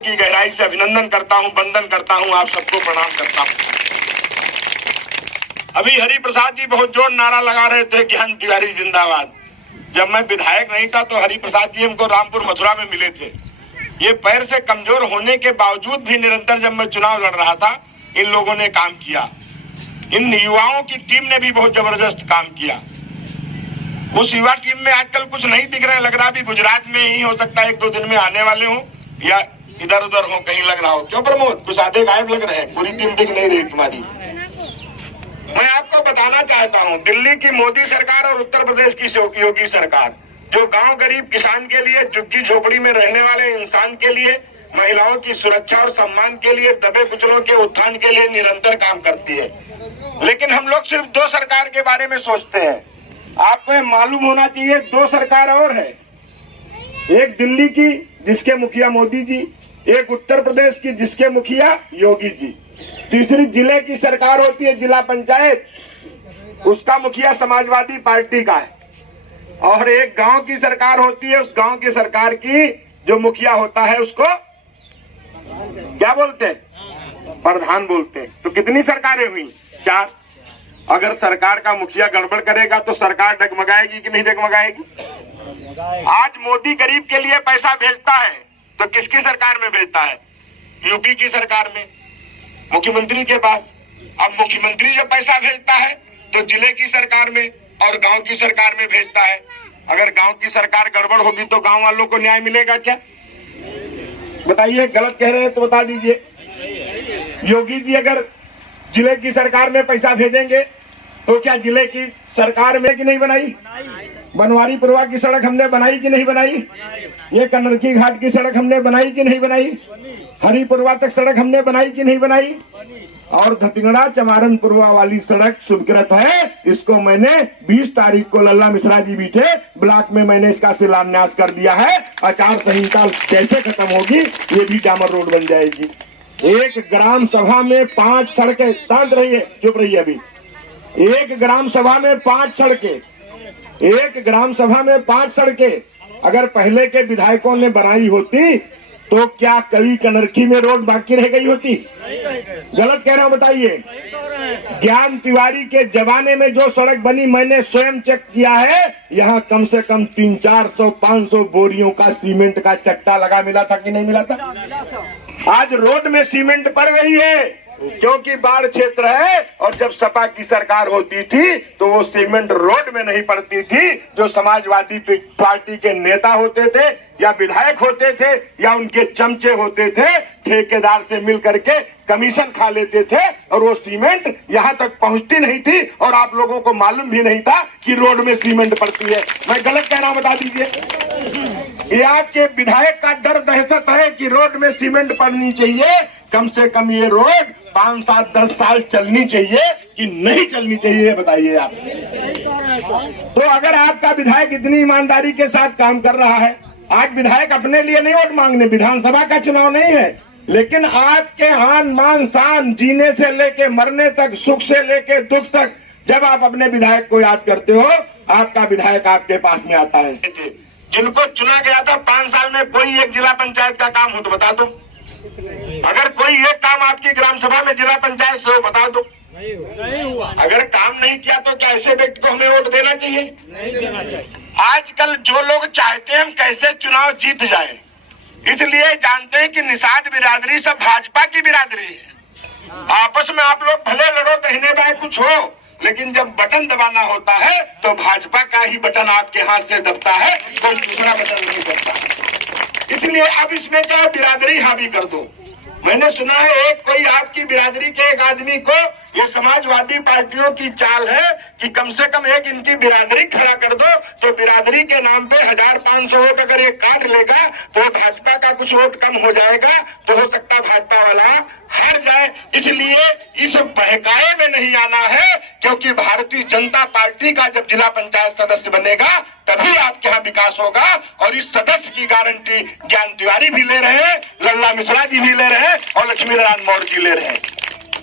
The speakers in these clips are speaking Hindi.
की गहराई से अभिनंदन करता हूं, वंदन करता हूं, आप सबको प्रणाम करता हूं। अभी हरि प्रसाद जी बहुत जोर नारा लगा रहे थे ज्ञान तिवारी जिंदाबाद। जब मैं विधायक नहीं था तो हरि प्रसाद जी हमको रामपुर मथुरा में मिले थे। ये पैर से कमजोर होने के बावजूद भी निरंतर जब मैं चुनाव लड़ रहा था, इन लोगों ने काम किया। इन युवाओं की टीम ने भी बहुत जबरदस्त काम किया। उस युवा टीम में आजकल कुछ नहीं दिख रहे, लग रहा भी गुजरात में ही हो सकता है 1-2 दिन में आने वाले हो या इधर उधर हो, कहीं लग रहा हो। क्यों प्रमोद, कुछ आधे गायब लग रहे हैं, पूरी टीम दिख नहीं रही तुम्हारी। मैं आपको बताना चाहता हूं, दिल्ली की मोदी सरकार और उत्तर प्रदेश की योगी सरकार जो गांव गरीब किसान के लिए, झुग्गी झोपड़ी में रहने वाले इंसान के लिए, महिलाओं की सुरक्षा और सम्मान के लिए, दबे कुचलों के उत्थान के लिए निरंतर काम करती है। लेकिन हम लोग सिर्फ 2 सरकार के बारे में सोचते हैं। आपको मालूम होना चाहिए 2 सरकार और है। एक दिल्ली की जिसके मुखिया मोदी जी, एक उत्तर प्रदेश की जिसके मुखिया योगी जी, तीसरी जिले की सरकार होती है जिला पंचायत, उसका मुखिया समाजवादी पार्टी का है, और एक गांव की सरकार होती है, उस गांव की सरकार की जो मुखिया होता है उसको क्या बोलते हैं? प्रधान बोलते हैं। तो कितनी सरकारें हुई? 4। अगर सरकार का मुखिया गड़बड़ करेगा तो सरकार डगमगाएगी कि नहीं डगमगाएगी? आज मोदी गरीब के लिए पैसा भेजता है तो किसकी सरकार में भेजता है? यूपी की सरकार में, मुख्यमंत्री के पास। अब मुख्यमंत्री जब पैसा भेजता है तो जिले की सरकार में और गांव की सरकार में भेजता है। अगर गांव की सरकार गड़बड़ होगी तो गांव वालों को न्याय मिलेगा क्या? बताइए, गलत कह रहे हैं तो बता दीजिए। योगी जी अगर जिले की सरकार में पैसा भेजेंगे तो क्या जिले की सरकार में कि नहीं बनाई? बनवारी पुरवा की सड़क हमने बनाई कि नहीं बनाई? ये कनरकी घाट की सड़क हमने बनाई कि नहीं बनाई? हरिपुरवा तक सड़क हमने बनाई कि नहीं बनाई? और धतिंगड़ा चमारन पुरवा वाली सड़क स्वीकृत है। इसको मैंने 20 तारीख को लल्ला मिश्रा जी भी थे, ब्लॉक में मैंने इसका शिलान्यास कर दिया है। आचार संहिता कैसे खत्म होगी, ये भी डामर रोड बन जाएगी। एक ग्राम सभा में 5 सड़कें, शांत रहिए, चुप रहिए। अभी एक ग्राम सभा में 5 सड़कें, एक ग्राम सभा में 5 सड़कें अगर पहले के विधायकों ने बनाई होती तो क्या कभी कनरखी में रोड बाकी रह गई होती? गलत कह रहा हूं, बताइए। ज्ञान तिवारी के जमाने में जो सड़क बनी मैंने स्वयं चेक किया है, यहाँ कम से कम 300-400-500 बोरियों का सीमेंट का चट्टा लगा मिला था कि नहीं मिला था? आज रोड में सीमेंट पड़ रही है क्योंकि बाढ़ क्षेत्र है, और जब सपा की सरकार होती थी तो वो सीमेंट रोड में नहीं पड़ती थी। जो समाजवादी पार्टी के नेता होते थे या विधायक होते थे या उनके चमचे होते थे, ठेकेदार से मिल करके कमीशन खा लेते थे और वो सीमेंट यहाँ तक पहुंचती नहीं थी और आप लोगों को मालूम भी नहीं था कि रोड में सीमेंट पड़ती है। मैं गलत कह रहा हूं, बता दीजिए। ये आपके विधायक का डर दहशत है कि रोड में सीमेंट पड़नी चाहिए। कम से कम ये रोड 5, 7, 10 साल चलनी चाहिए कि नहीं चलनी चाहिए, बताइए आप। तो अगर आपका विधायक इतनी ईमानदारी के साथ काम कर रहा है, आज विधायक अपने लिए नहीं वोट मांगने, विधानसभा का चुनाव नहीं है, लेकिन आपके आन मान शान, जीने से लेके मरने तक, सुख से लेके दुख तक, जब आप अपने विधायक को याद करते हो, आपका विधायक आपके पास में आता है। जिनको चुना गया था 5 साल में कोई एक जिला पंचायत का काम हो तो बता दो। अगर कोई एक काम आपकी ग्राम सभा में जिला पंचायत से हो बता दो। नहीं हुआ। अगर काम नहीं किया तो क्या ऐसे व्यक्ति को हमें वोट देना चाहिए? नहीं देना चाहिए। आजकल जो लोग चाहते हैं हम कैसे चुनाव जीत जाए, इसलिए जानते हैं कि निषाद बिरादरी सब भाजपा की बिरादरी है। आपस में आप लोग भले लड़ो, कहने बाय कुछ हो, लेकिन जब बटन दबाना होता है तो भाजपा का ही बटन आपके हाथ से दबता है, कोई दूसरा बटन नहीं दबता। इसलिए अब इसमें क्या बिरादरी हावी कर दो। मैंने सुना है एक कोई आपकी बिरादरी के एक आदमी को, ये समाजवादी पार्टियों की चाल है कि कम से कम एक इनकी बिरादरी खड़ा कर दो तो बिरादरी के नाम पे 1000-500 वोट अगर ये काट लेगा तो भाजपा का कुछ वोट कम हो जाएगा, तो हो सकता भाजपा वाला हार जाए। इसलिए इस बहकाए में नहीं आना है, क्योंकि भारतीय जनता पार्टी का जब जिला पंचायत सदस्य बनेगा तभी आपके यहाँ विकास होगा। और इस सदस्य की गारंटी ज्ञान तिवारी भी ले रहे हैं, लल्ला मिश्रा जी भी ले रहे हैं और लक्ष्मी नारायण मौर्य जी ले रहे हैं।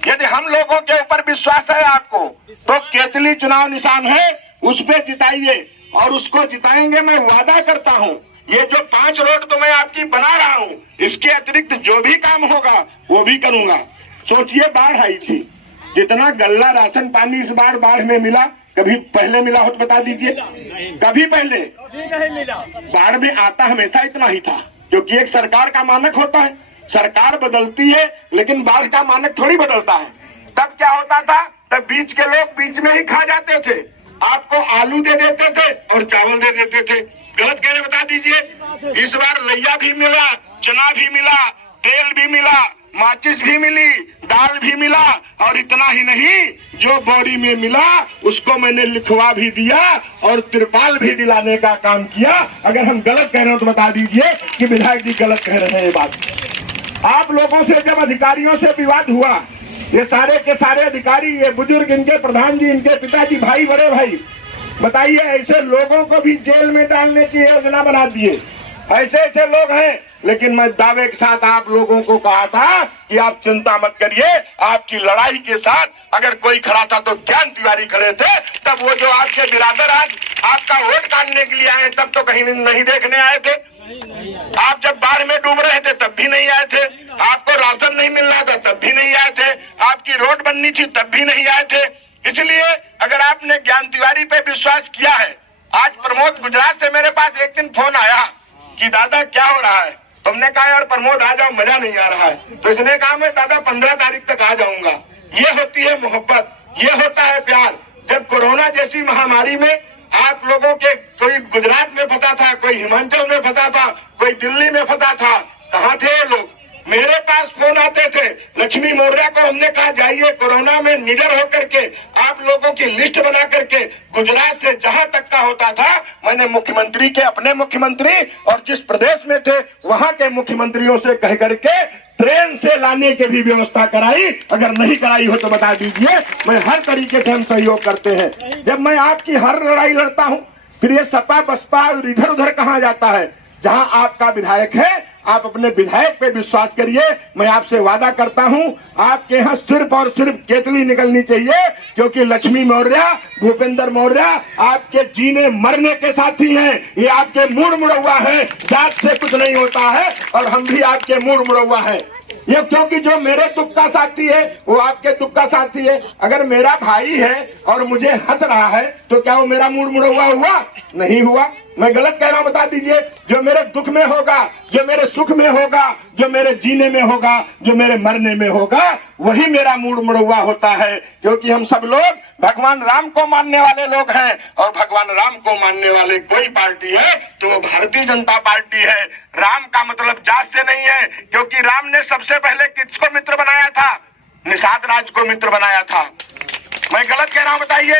यदि हम लोगों के ऊपर विश्वास है आपको तो केतली चुनाव निशान है, उस पे जिताइए और उसको जिताएंगे। मैं वादा करता हूं ये जो 5 रोड तो मैं आपकी बना रहा हूँ, इसके अतिरिक्त जो भी काम होगा वो भी करूंगा। सोचिए, बाढ़ आई थी, जितना गल्ला राशन पानी इस बार बाढ़ में मिला, कभी पहले मिला हो तो बता दीजिए। कभी पहले नहीं मिला। बाढ़ में आता हमेशा इतना ही था, क्योंकि एक सरकार का मानक होता है, सरकार बदलती है लेकिन बाढ़ का मानक थोड़ी बदलता है। तब क्या होता था, तब बीच के लोग बीच में ही खा जाते थे, आपको आलू दे देते थे और चावल दे देते थे। गलत कह रहे बता दीजिए। इस बार लैया भी मिला, चना भी मिला, तेल भी मिला, माचिस भी मिली, दाल भी मिला, और इतना ही नहीं, जो बोरी में मिला उसको मैंने लिखवा भी दिया और तिरपाल भी दिलाने का काम किया। अगर हम गलत कह रहे हो तो बता दीजिए कि विधायक जी गलत कह रहे हैं। ये बात आप लोगों से जब अधिकारियों से विवाद हुआ, ये सारे के सारे अधिकारी, ये बुजुर्ग, इनके प्रधान जी, इनके पिताजी, भाई, बड़े भाई, बताइए, ऐसे लोगों को भी जेल में डालने की योजना बना दिए। ऐसे ऐसे लोग हैं, लेकिन मैं दावे के साथ आप लोगों को कहा था कि आप चिंता मत करिए, आपकी लड़ाई के साथ अगर कोई खड़ा था तो ज्ञान तिवारी खड़े थे। तब वो जो आपके बिरादर आज आपका वोट काटने के लिए आए, तब तो कहीं नहीं देखने आए थे। आप जब बाढ़ में डूब रहे थे तब भी नहीं आए थे, आपको राशन नहीं मिल रहा था तब भी नहीं आए थे, आपकी रोड बननी थी तब भी नहीं आए थे। इसलिए अगर आपने ज्ञान तिवारी पे विश्वास किया है, आज प्रमोद गुजरात से मेरे पास एक दिन फोन आया कि दादा क्या हो रहा है, तुमने कहा यार प्रमोद आ जाओ, मजा नहीं आ रहा है, तो इसने कहा मैं दादा 15 तारीख तक आ जाऊंगा। ये होती है मोहब्बत, ये होता है प्यार। जब कोरोना जैसी महामारी में आप लोगों के, कोई गुजरात में फंसा था, कोई हिमाचल में फंसा था, कोई दिल्ली में फंसा था, कहाँ थे ये लोग? मेरे पास फोन आते थे। लक्ष्मी मौर्य को हमने कहा जाइए, कोरोना में निडर होकर के आप लोगों की लिस्ट बना करके गुजरात से जहां तक का होता था, मैंने मुख्यमंत्री के, अपने मुख्यमंत्री और जिस प्रदेश में थे वहां के मुख्यमंत्रियों से कह करके ट्रेन से लाने की भी व्यवस्था कराई। अगर नहीं कराई हो तो बता दीजिए, मैं हर तरीके से हम सहयोग करते हैं। जब मैं आपकी हर लड़ाई लड़ता हूं, फिर ये सपा बसपा इधर उधर कहाँ जाता है? जहां आपका विधायक है, आप अपने विधायक पे विश्वास करिए। मैं आपसे वादा करता हूं, आपके यहाँ सिर्फ और सिर्फ केतली निकलनी चाहिए, क्योंकि लक्ष्मी मौर्य, भूपेंद्र मौर्य आपके जीने मरने के साथी हैं। ये आपके मूड मुड़ौआ है, जात से कुछ नहीं होता है, और हम भी आपके मूड मुड़ौआ है। ये क्योंकि जो मेरे दुख का साथी है वो आपके दुख का साथी है। अगर मेरा भाई है और मुझे हंस रहा है तो क्या वो मेरा मूड मुड़ौआ हुआ? नहीं हुआ। मैं गलत कह रहा हूं, बता दीजिए। जो मेरे दुख में होगा, जो मेरे सुख में होगा, जो मेरे जीने में होगा, जो मेरे मरने में होगा, वही मेरा मूड मुड़ौआ होता है। क्योंकि हम सब लोग भगवान राम को मानने वाले लोग हैं, और भगवान राम को मानने वाले कोई पार्टी है तो वो भारतीय जनता पार्टी है। राम का मतलब जात से नहीं है, क्योंकि राम ने सबसे पहले किसको मित्र बनाया था? निषाद राज को मित्र बनाया था। मैं गलत कह रहा हूं, बताइए?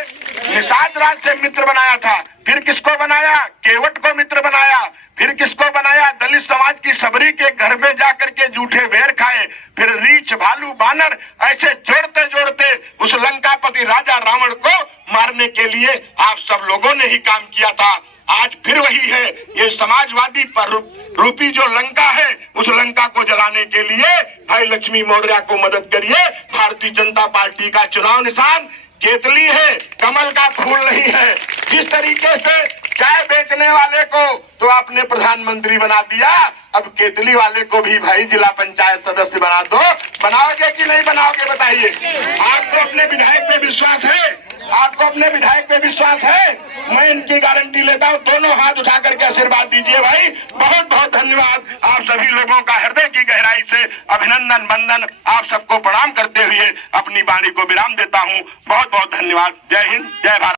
निषाद राज से मित्र बनाया था। फिर किसको बनाया? केवट को मित्र बनाया। फिर किसको बनाया? दलित समाज की सबरी के घर में जाकर के जूठे बेर खाए। फिर रीछ, भालू, बानर, ऐसे जोड़ते जोड़ते उस लंकापति राजा रावण को मारने के लिए आप सब लोगों ने ही काम किया था। आज फिर वही है। ये समाजवादी पर रूपी जो लंका है, उस लंका को जलाने के लिए भाई लक्ष्मी मौर्य को मदद करिए। भारतीय जनता पार्टी का चुनाव निशान केतली है, कमल का फूल नहीं है। जिस तरीके से चाय बेचने वाले को तो आपने प्रधानमंत्री बना दिया, अब केतली वाले को भी भाई जिला पंचायत सदस्य बना दो। बनाओगे कि नहीं बनाओगे बताइए? आपको अपने विधायक पे विश्वास है? आपको अपने विधायक पे विश्वास है? मैं इनकी गारंटी लेता हूँ। दोनों हाथ उठा करके आशीर्वाद दीजिए भाई। बहुत बहुत धन्यवाद। आप सभी लोगों का हृदय की गहराई से अभिनंदन, वंदन। आप सबको प्रणाम करते हुए अपनी वाणी को विराम देता हूँ। बहुत बहुत धन्यवाद। जय हिंद, जय भारत।